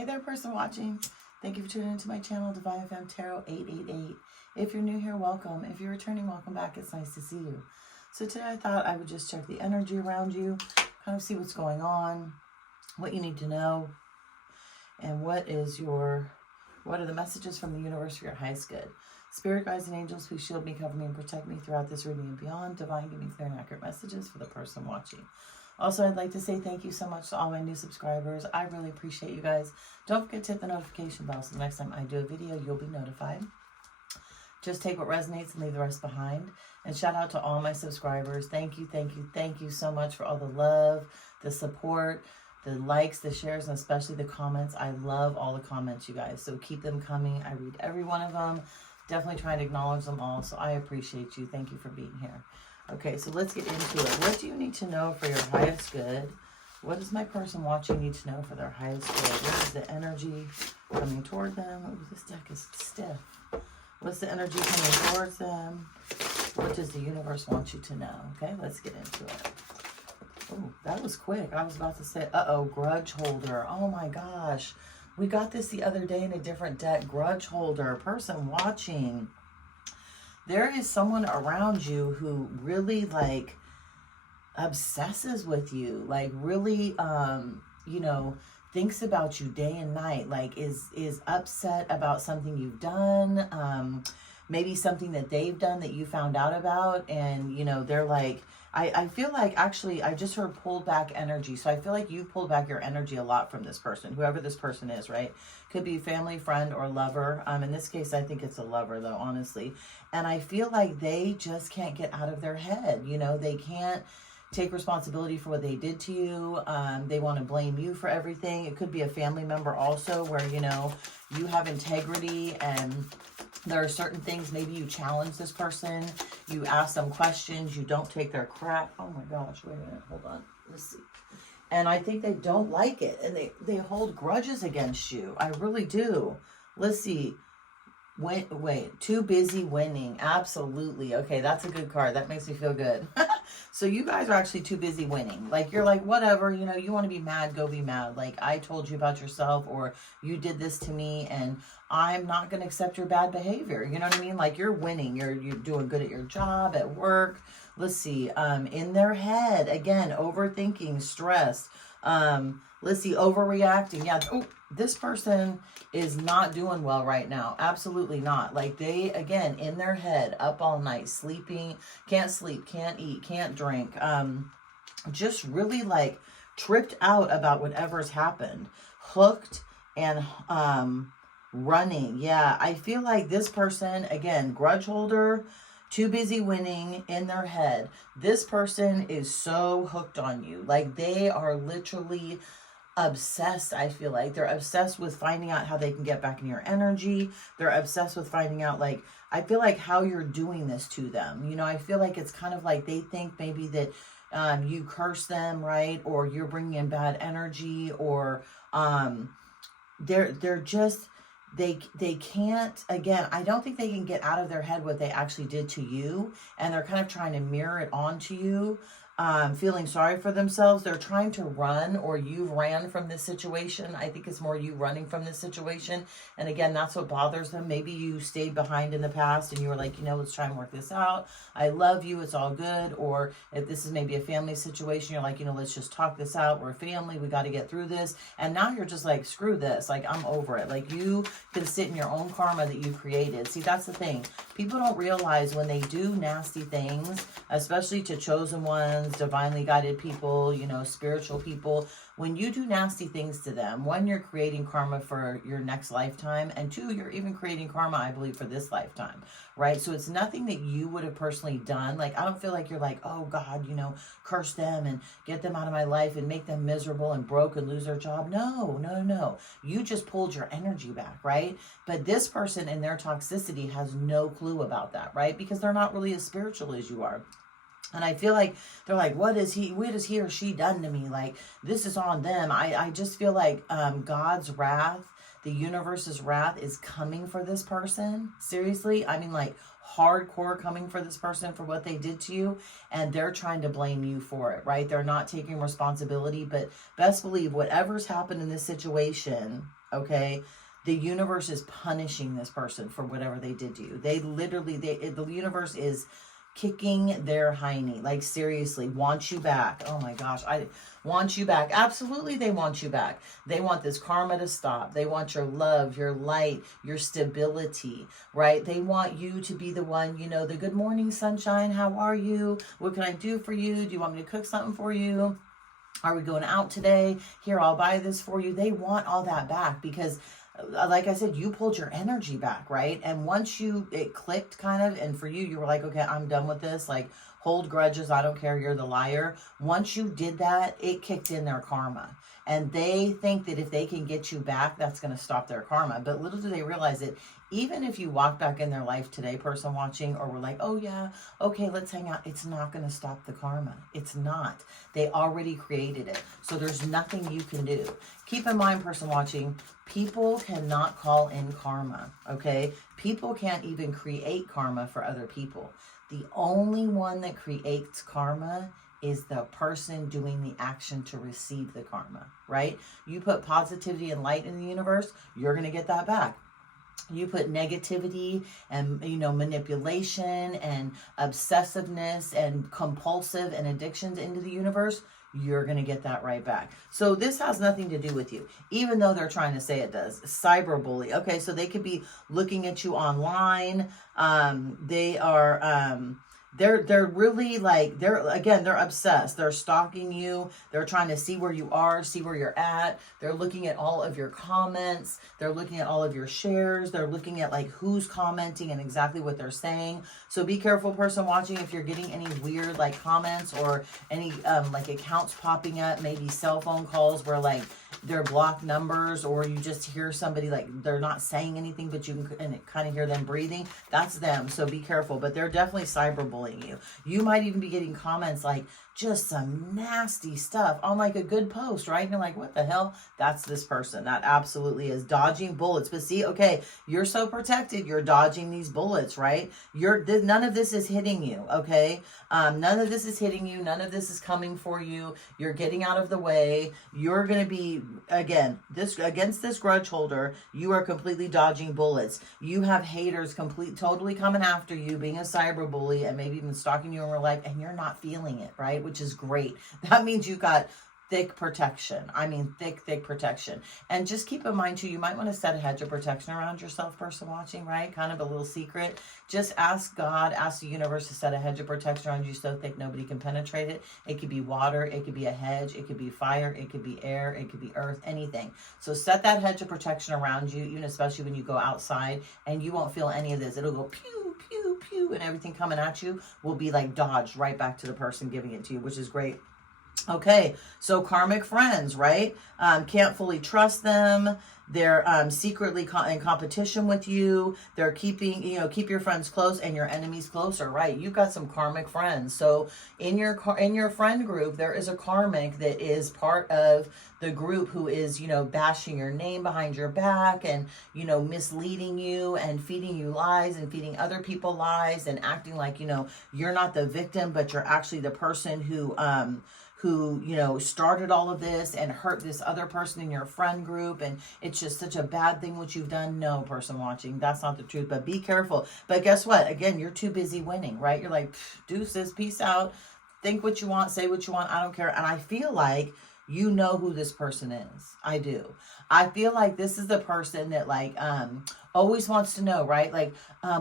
Hey there, person watching. Thank you for tuning into my channel, Divine FM Tarot 888. If you're new here, welcome. If you're returning, welcome back. It's nice to see you. So today I thought I would just check the energy around you, kind of see what's going on, what you need to know, and what are the messages from the universe for your highest good. Spirit guides and angels, please shield me, cover me, and protect me throughout this reading and beyond. Divine, give me clear and accurate messages for the person watching. Also, I'd like to say thank you so much to all my new subscribers. I really appreciate you guys. Don't forget to hit the notification bell so the next time I do a video, you'll be notified. Just take what resonates and leave the rest behind. And shout out to all my subscribers. Thank you, thank you, thank you so much for all the love, the support, the likes, the shares, and especially the comments. I love all the comments, you guys. So keep them coming. I read every one of them. Definitely trying to acknowledge them all. So I appreciate you. Thank you for being here. Okay, so let's get into it. What do you need to know for your highest good? What does my person watching need to know for their highest good? What is the energy coming toward them? Oh, this deck is stiff. What's the energy coming towards them? What does the universe want you to know? Okay, let's get into it. Oh, that was quick. I was about to say, uh-oh, grudge holder. Oh my gosh. We got this the other day in a different deck. Grudge holder, person watching. There is someone around you who really like obsesses with you, like really, you know, thinks about you day and night, like is upset about something you've done, maybe something that they've done that you found out about. And, you know, they're like, I feel like actually I just heard pulled back energy. So I feel like you pulled back your energy a lot from this person, whoever this person is, right? Could be family, friend, or lover. In this case, I think it's a lover though, honestly. And I feel like they just can't get out of their head. You know, they can't take responsibility for what they did to you. They want to blame you for everything. It could be a family member also where, you know, you have integrity and there are certain things, maybe you challenge this person, you ask them questions, you don't take their crap. Oh my gosh, wait a minute, hold on, let's see. And I think they don't like it, and they hold grudges against you. I really do. Let's see. Wait, too busy winning. Absolutely. Okay, that's a good card. That makes me feel good. So you guys are actually too busy winning. Like, you're like, whatever, you know, you want to be mad, go be mad. Like, I told you about yourself, or you did this to me, and I'm not going to accept your bad behavior. You know what I mean? Like, you're winning. You're doing good at your job, at work. Let's see. In their head, again, overthinking, stress. Let's see, overreacting. Yeah. Oh, this person is not doing well right now. Absolutely not. Like, they, again, in their head, up all night, sleeping, can't sleep, can't eat, can't drink. Just really like tripped out about whatever's happened. Hooked and running. Yeah, I feel like this person, again, grudge holder, too busy winning in their head. This person is so hooked on you. Like, they are literally obsessed. I feel like they're obsessed with finding out how they can get back in your energy. They're obsessed with finding out, like, I feel like how you're doing this to them. You know, I feel like it's kind of like they think maybe that you curse them, right? Or you're bringing in bad energy, or they're just, they can't, again, I don't think they can get out of their head what they actually did to you, and they're kind of trying to mirror it onto you. Feeling sorry for themselves. They're trying to run, or you've ran from this situation. I think it's more you running from this situation. And again, that's what bothers them. Maybe you stayed behind in the past and you were like, you know, let's try and work this out. I love you. It's all good. Or if this is maybe a family situation, you're like, you know, let's just talk this out. We're a family. We got to get through this. And now you're just like, screw this. Like, I'm over it. Like, you can sit in your own karma that you created. See, that's the thing. People don't realize when they do nasty things, especially to chosen ones, divinely guided people, you know, spiritual people, when you do nasty things to them, one, you're creating karma for your next lifetime, and two, you're even creating karma, I believe, for this lifetime, right? So it's nothing that you would have personally done. Like, I don't feel like you're like, oh God, you know, curse them and get them out of my life and make them miserable and broke and lose their job. No, no, no. You just pulled your energy back, right? But this person in their toxicity has no clue about that, right? Because they're not really as spiritual as you are. And I feel like they're like, what has he or she done to me? Like, this is on them. I just feel like God's wrath, the universe's wrath is coming for this person. Seriously. I mean, like, hardcore coming for this person for what they did to you, and they're trying to blame you for it, right? They're not taking responsibility, but best believe whatever's happened in this situation, okay, the universe is punishing this person for whatever they did to you. They literally, the universe is kicking their hiney, like seriously, wants you back. Oh my gosh, I want you back. Absolutely, they want you back. They want this karma to stop. They want your love, your light, your stability, right? They want you to be the one, you know, the good morning sunshine, how are you? What can I do for you? Do you want me to cook something for you? Are we going out today? Here, I'll buy this for you. They want all that back because like I said, you pulled your energy back, right? And once it clicked kind of, and for you, you were like, okay, I'm done with this. Like, hold grudges. I don't care. You're the liar. Once you did that, it kicked in their karma. And they think that if they can get you back, that's going to stop their karma. But little do they realize that even if you walk back in their life today, person watching, or we're like, oh yeah, okay, let's hang out. It's not going to stop the karma. It's not. They already created it. So there's nothing you can do. Keep in mind, person watching, people cannot call in karma, okay? People can't even create karma for other people. The only one that creates karma is the person doing the action to receive the karma, right? You put positivity and light in the universe, you're going to get that back. You put negativity and, you know, manipulation and obsessiveness and compulsive and addictions into the universe, you're going to get that right back. So this has nothing to do with you, even though they're trying to say it does. Cyberbully. Okay, so they could be looking at you online. They're really like, they're obsessed. They're stalking you. They're trying to see where you are, see where you're at. They're looking at all of your comments. They're looking at all of your shares. They're looking at like who's commenting and exactly what they're saying. So be careful, person watching, if you're getting any weird like comments or any like accounts popping up, maybe cell phone calls where like they're blocked numbers, or you just hear somebody like they're not saying anything, but you can kind of hear them breathing. That's them. So be careful. But they're definitely cyberbullying you. You might even be getting comments like just some nasty stuff on like a good post, right? And you're like, what the hell? That's this person. That absolutely is dodging bullets. But see, okay, you're so protected. You're dodging these bullets, right? None of this is hitting you, okay? None of this is hitting you. None of this is coming for you. You're getting out of the way. You're going to be, again, against this grudge holder, you are completely dodging bullets. You have haters totally coming after you, being a cyberbully, and maybe even stalking you in real life, and you're not feeling it, right? Which is great. That means you got thick protection. I mean, thick protection. And just keep in mind too, you might want to set a hedge of protection around yourself, person watching, right? Kind of a little secret. Just ask God, ask the universe to set a hedge of protection around you so thick nobody can penetrate it. It could be water, it could be a hedge, it could be fire, it could be air, it could be earth, anything. So set that hedge of protection around you, even especially when you go outside, and you won't feel any of this. It'll go pew, pew, pew, and everything coming at you will be like dodged right back to the person giving it to you, which is great. Okay, so karmic friends, right? Can't fully trust them. They're secretly in competition with you. They're keep your friends close and your enemies closer, right? You've got some karmic friends. So in your friend group, there is a karmic that is part of the group who is, bashing your name behind your back and, misleading you and feeding you lies and feeding other people lies and acting like, you're not the victim, but you're actually the person who started all of this and hurt this other person in your friend group, and it's just such a bad thing what you've done. No, person watching, that's not the truth, but be careful. But guess what? Again, you're too busy winning, right? You're like, deuces, peace out, think what you want, say what you want, I don't care. And I feel like you know who this person is. I do. I feel like this is the person that always wants to know, right? Like,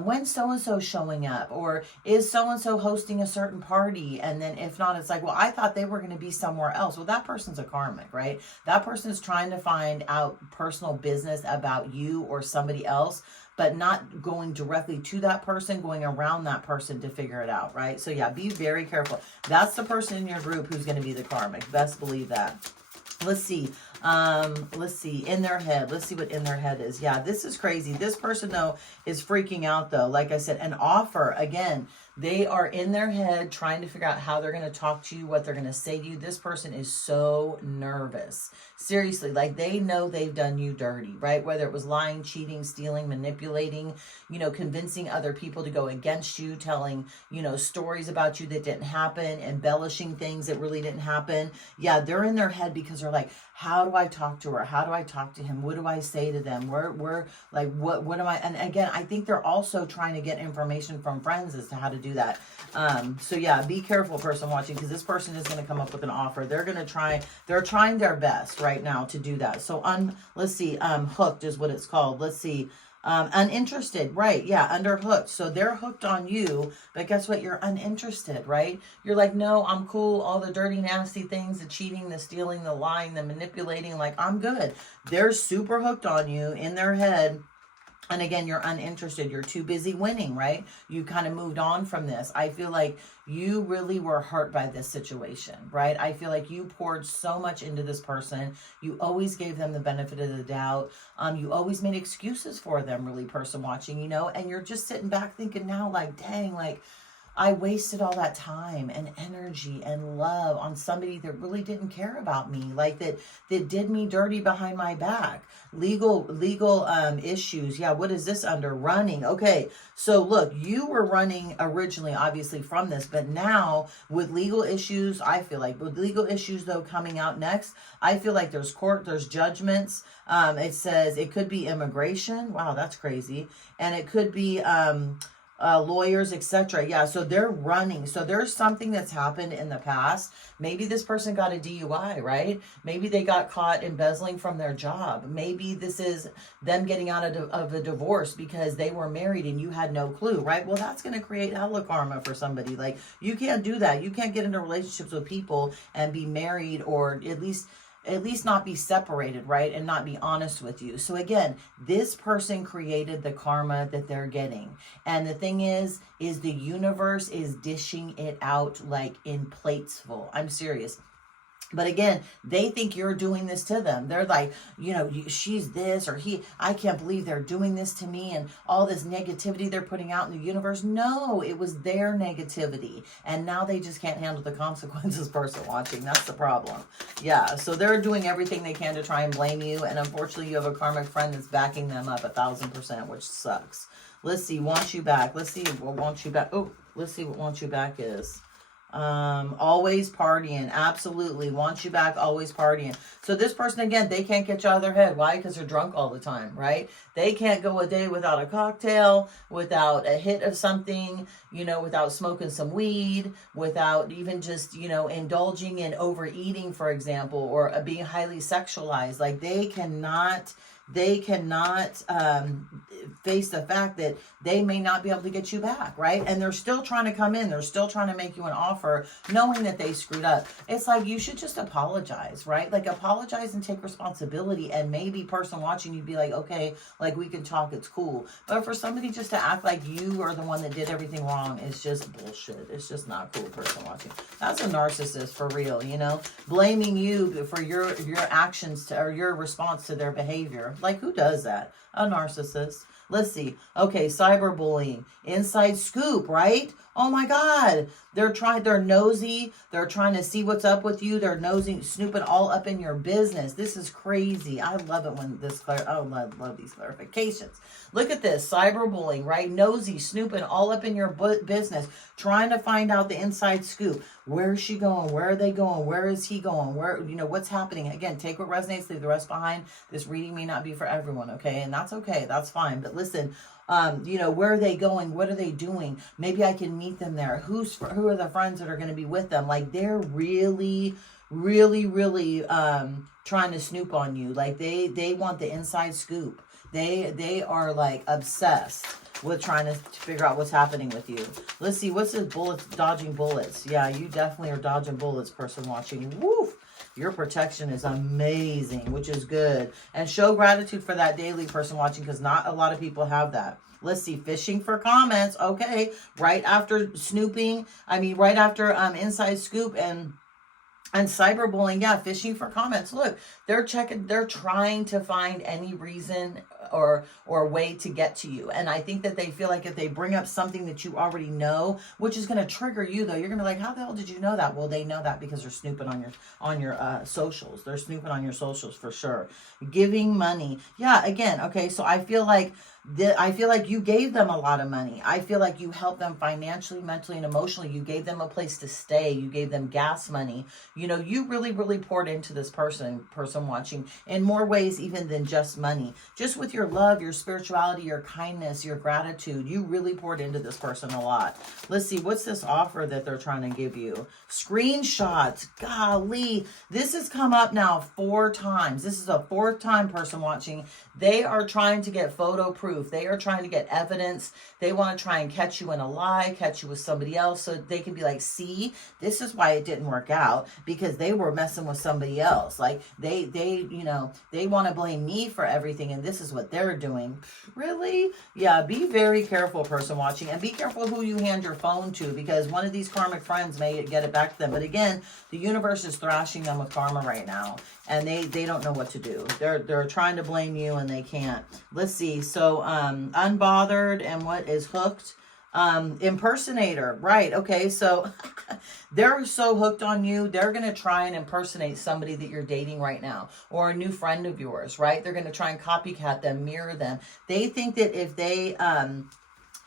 when's so-and-so showing up? Or is so-and-so hosting a certain party? And then if not, it's like, well, I thought they were going to be somewhere else. Well, that person's a karmic, right? That person's trying to find out personal business about you or somebody else, but not going directly to that person, going around that person to figure it out, right? So yeah, be very careful. That's the person in your group who's going to be the karmic. Best believe that. Let's see. Let's see, in their head. Let's see what in their head is. Yeah, this is crazy. This person, though, is freaking out, though. Like I said, an offer, again, they are in their head trying to figure out how they're going to talk to you, what they're going to say to you. This person is so nervous. Seriously, like they know they've done you dirty, right? Whether it was lying, cheating, stealing, manipulating, convincing other people to go against you, telling, stories about you that didn't happen, embellishing things that really didn't happen. Yeah, they're in their head because they're like, how do I talk to her? How do I talk to him? What do I say to them? What am I? And again, I think they're also trying to get information from friends as to how to do that. So yeah, be careful, person watching, because this person is going to come up with an offer. They're trying their best right now to do that. So let's see, hooked is what it's called. Let's see. Uninterested, right? Yeah, under hooked. So they're hooked on you, but guess what? You're uninterested, right? You're like, no, I'm cool. All the dirty, nasty things, the cheating, the stealing, the lying, the manipulating, like, I'm good. They're super hooked on you in their head. And again, you're uninterested. You're too busy winning, right? You kind of moved on from this. I feel like you really were hurt by this situation, right? I feel like you poured so much into this person. You always gave them the benefit of the doubt. You always made excuses for them, really, person watching, and you're just sitting back thinking now, like, dang, like, I wasted all that time and energy and love on somebody that really didn't care about me, like that did me dirty behind my back. Legal issues. Yeah, what is this under? Running. Okay, so look, you were running originally, obviously, from this, but now with legal issues, I feel like with legal issues, though, coming out next, I feel like there's court, there's judgments. It says it could be immigration. Wow, that's crazy. And it could be lawyers, etc. Yeah, so they're running. So there's something that's happened in the past. Maybe this person got a DUI, right? Maybe they got caught embezzling from their job. Maybe this is them getting out of a divorce because they were married and you had no clue, right? Well, that's going to create hella karma for somebody. Like, you can't do that. You can't get into relationships with people and be married, or at least not be separated, right? And not be honest with you. So again, this person created the karma that they're getting. And the thing is the universe is dishing it out like in plates full. I'm serious. But again, they think you're doing this to them. They're like, she's this or I can't believe they're doing this to me, and all this negativity they're putting out in the universe. No, it was their negativity. And now they just can't handle the consequences, person watching. That's the problem. Yeah, so they're doing everything they can to try and blame you. And unfortunately, you have a karmic friend that's backing them up 1,000%, which sucks. Let's see, wants you back. Let's see what wants you back. Oh, let's see what wants you back is. Always partying. Absolutely. Wants you back, always partying. So this person, again, they can't get you out of their head. Why? Because they're drunk all the time, right? They can't go a day without a cocktail, without a hit of something, without smoking some weed, without even just, indulging in overeating, for example, or being highly sexualized. Like, they cannot face the fact that they may not be able to get you back, right? And they're still trying to come in. They're still trying to make you an offer, knowing that they screwed up. It's like, you should just apologize, right? Like, apologize and take responsibility. And maybe, person watching, you'd be like, okay, like, we can talk, it's cool. But for somebody just to act like you are the one that did everything wrong is just bullshit. It's just not cool, person watching. That's a narcissist for real, blaming you for your actions or your response to their behavior. Like, who does that? A narcissist. Let's see. Okay, cyberbullying. Inside scoop, right? Oh my God. They're nosy. They're trying to see what's up with you. They're nosy, snooping all up in your business. This is crazy. I love it when love these clarifications. Look at this. Cyberbullying, right? Nosy, snooping all up in your business, trying to find out the inside scoop. Where is she going? Where are they going? Where is he going? Where, what's happening? Again, take what resonates, leave the rest behind. This reading may not be for everyone, okay? And that's okay. That's fine. But listen, where are they going? What are they doing? Maybe I can meet them there. Who are the friends that are going to be with them? Like, they're really, really, really trying to snoop on you. Like, they want the inside scoop. They are like obsessed with trying to figure out what's happening with you. Let's see, what's this bullets, dodging bullets? Yeah, you definitely are dodging bullets, person watching. Woof! Your protection is amazing, which is good. And show gratitude for that daily, person watching, because not a lot of people have that. Let's see, fishing for comments. Okay, right after snooping, right after inside scoop and And cyberbullying, yeah, fishing for comments. Look, they're trying to find any reason or way to get to you. And I think that they feel like if they bring up something that you already know, which is going to trigger you though, you're going to be like, how the hell did you know that? Well, they know that because they're snooping on your socials. They're snooping on your socials for sure. Giving money. Yeah, again, okay, so I feel like you gave them a lot of money. I feel like you helped them financially, mentally, and emotionally. You gave them a place to stay. You gave them gas money. You know, you really, really poured into this person watching in more ways even than just money. Just with your love, your spirituality, your kindness, your gratitude, you really poured into this person a lot. Let's see, what's this offer that they're trying to give you? Screenshots. Golly, this has come up now 4 times. This is a 4th time person watching. They are trying to get photo proof. They are trying to get evidence. They want to try and catch you in a lie, catch you with somebody else, so they can be like, see, this is why it didn't work out, because they were messing with somebody else. Like they want to blame me for everything, and this is what they're doing. Really? Yeah, be very careful, person watching, and be careful who you hand your phone to, because one of these karmic friends may get it back to them. But again, the universe is thrashing them with karma right now, and they don't know what to do. They're trying to blame you and they can't. Let's see. So unbothered, and what is hooked? Impersonator, right? Okay, so they're so hooked on you, they're gonna try and impersonate somebody that you're dating right now, or a new friend of yours, right? They're gonna try and copycat them, mirror them. They think that if they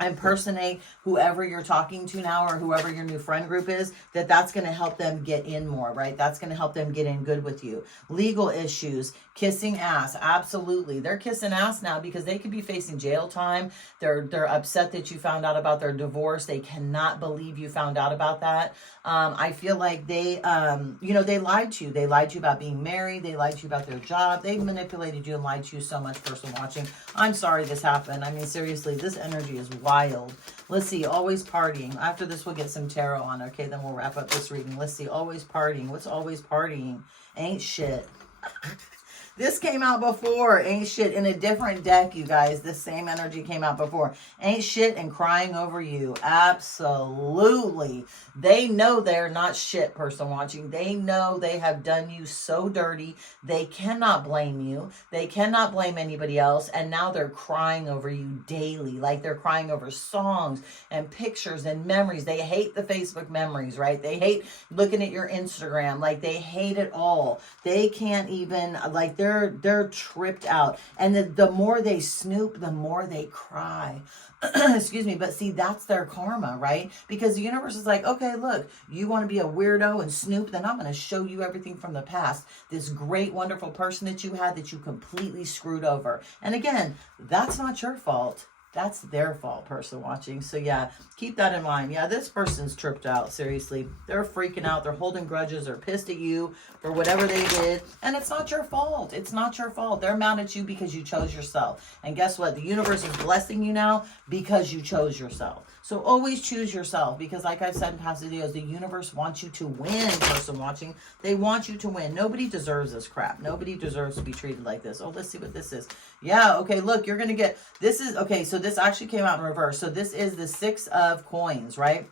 impersonate whoever you're talking to now, or whoever your new friend group is, that's going to help them get in more, right? That's going to help them get in good with you. Legal issues, kissing ass. Absolutely. They're kissing ass now because they could be facing jail time. They're upset that you found out about their divorce. They cannot believe you found out about that. I feel like they lied to you. They lied to you about being married. They lied to you about their job. They manipulated you and lied to you so much, person watching. I'm sorry this happened. I mean, seriously, this energy is wild. Let's see, always partying. After this, we'll get some tarot on. Okay, then we'll wrap up this reading. Let's see, always partying. What's always partying? Ain't shit. This came out before. Ain't shit in a different deck, you guys. This same energy came out before. Ain't shit and crying over you. Absolutely. They know they're not shit, person watching. They know they have done you so dirty. They cannot blame you. They cannot blame anybody else. And now they're crying over you daily. Like they're crying over songs and pictures and memories. They hate the Facebook memories, right? They hate looking at your Instagram. Like they hate it all. They can't even, like, they're tripped out. And the more they snoop, the more they cry. Excuse me. But see, that's their karma, right? Because the universe is like, okay, look, you want to be a weirdo and snoop, then I'm going to show you everything from the past. This great, wonderful person that you had that you completely screwed over. And again, that's not your fault. That's their fault, person watching. So yeah, keep that in mind. Yeah, this person's tripped out, seriously. They're freaking out. They're holding grudges. They're pissed at you for whatever they did. And it's not your fault. It's not your fault. They're mad at you because you chose yourself. And guess what? The universe is blessing you now because you chose yourself. So always choose yourself, because like I've said in past videos, the universe wants you to win, person watching. They want you to win. Nobody deserves this crap. Nobody deserves to be treated like this. Oh, let's see what this is. Yeah, okay, look, you're going to get, this is, okay, so this actually came out in reverse. So this is the 6 of coins, right?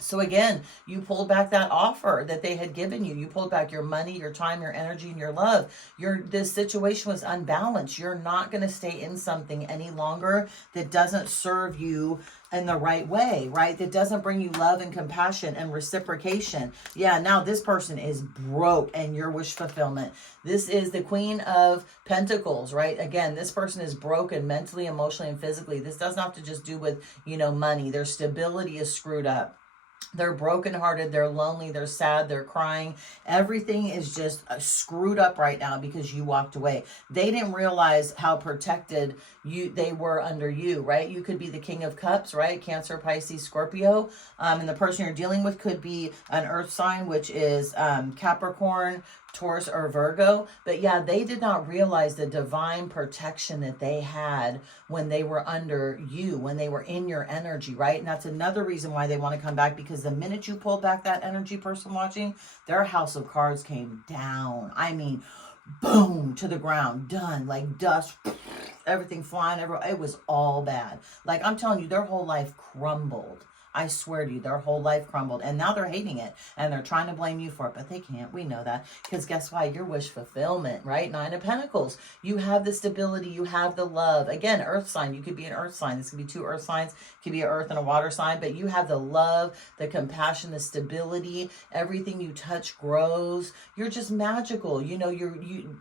So again, you pulled back that offer that they had given you. You pulled back your money, your time, your energy, and your love. This situation was unbalanced. You're not going to stay in something any longer that doesn't serve you in the right way, right? That doesn't bring you love and compassion and reciprocation. Yeah, now this person is broke and your wish fulfillment. This is the Queen of Pentacles, right? Again, this person is broken mentally, emotionally, and physically. This doesn't have to just do with, money. Their stability is screwed up. They're brokenhearted, they're lonely, they're sad, they're crying. Everything is just screwed up right now because you walked away. They didn't realize how protected they were under you, right? You could be the King of Cups, right? Cancer, Pisces, Scorpio. And the person you're dealing with could be an earth sign, which is Capricorn, Taurus, or Virgo. But yeah, they did not realize the divine protection that they had when they were under you, when they were in your energy, right? And that's another reason why they want to come back, because the minute you pulled back that energy, person watching, their house of cards came down. I mean, boom, to the ground, done, like dust, everything flying everywhere. It was all bad. Like I'm telling you, their whole life crumbled. I swear to you, their whole life crumbled. And now they're hating it. And they're trying to blame you for it. But they can't. We know that. Because guess what? Your wish fulfillment, right? 9 of Pentacles. You have the stability. You have the love. Again, earth sign. You could be an earth sign. This could be 2 earth signs. It could be an earth and a water sign. But you have the love, the compassion, the stability. Everything you touch grows. You're just magical. You know,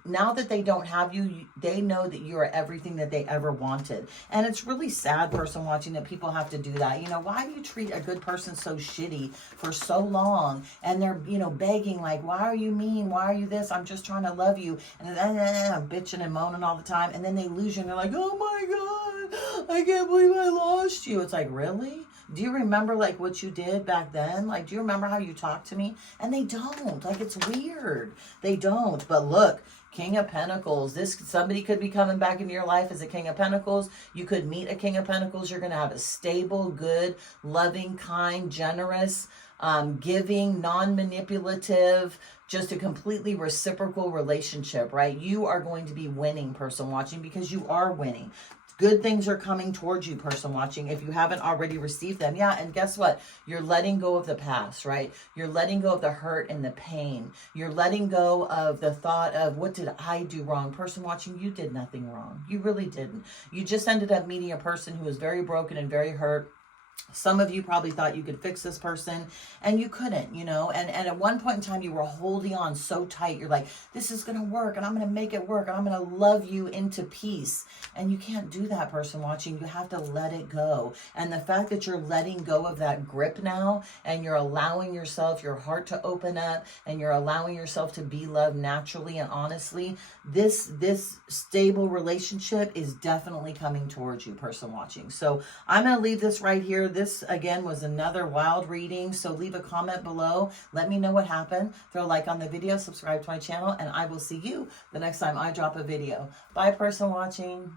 now that they don't have you, they know that you are everything that they ever wanted. And it's really sad, person watching, that people have to do that. You know, why do you treat a good person so shitty for so long? And they're, you know, begging like, why are you mean? Why are you this? I'm just trying to love you. And then bitching and moaning all the time. And then they lose you and they're like, oh my God, I can't believe I lost you. It's like, really? Do you remember like what you did back then? Like, do you remember how you talked to me? And they don't. Like, it's weird. They don't. But look, King of Pentacles. Somebody could be coming back into your life as a King of Pentacles. You could meet a King of Pentacles. You're going to have a stable, good, loving, kind, generous, giving, non-manipulative, just a completely reciprocal relationship, right? You are going to be winning, person watching, because you are winning. Good things are coming towards you, person watching, if you haven't already received them. Yeah, and guess what? You're letting go of the past, right? You're letting go of the hurt and the pain. You're letting go of the thought of, what did I do wrong? Person watching, you did nothing wrong. You really didn't. You just ended up meeting a person who was very broken and very hurt. Some of you probably thought you could fix this person and you couldn't, you know, and at one point in time you were holding on so tight. You're like, this is going to work and I'm going to make it work and I'm going to love you into peace. And you can't do that, person watching. You have to let it go. And the fact that you're letting go of that grip now and you're allowing yourself, your heart to open up and you're allowing yourself to be loved naturally and honestly, this stable relationship is definitely coming towards you, person watching. So I'm going to leave this right here. This, again, was another wild reading. So leave a comment below. Let me know what happened. Throw a like on the video, subscribe to my channel, and I will see you the next time I drop a video. Bye, person watching.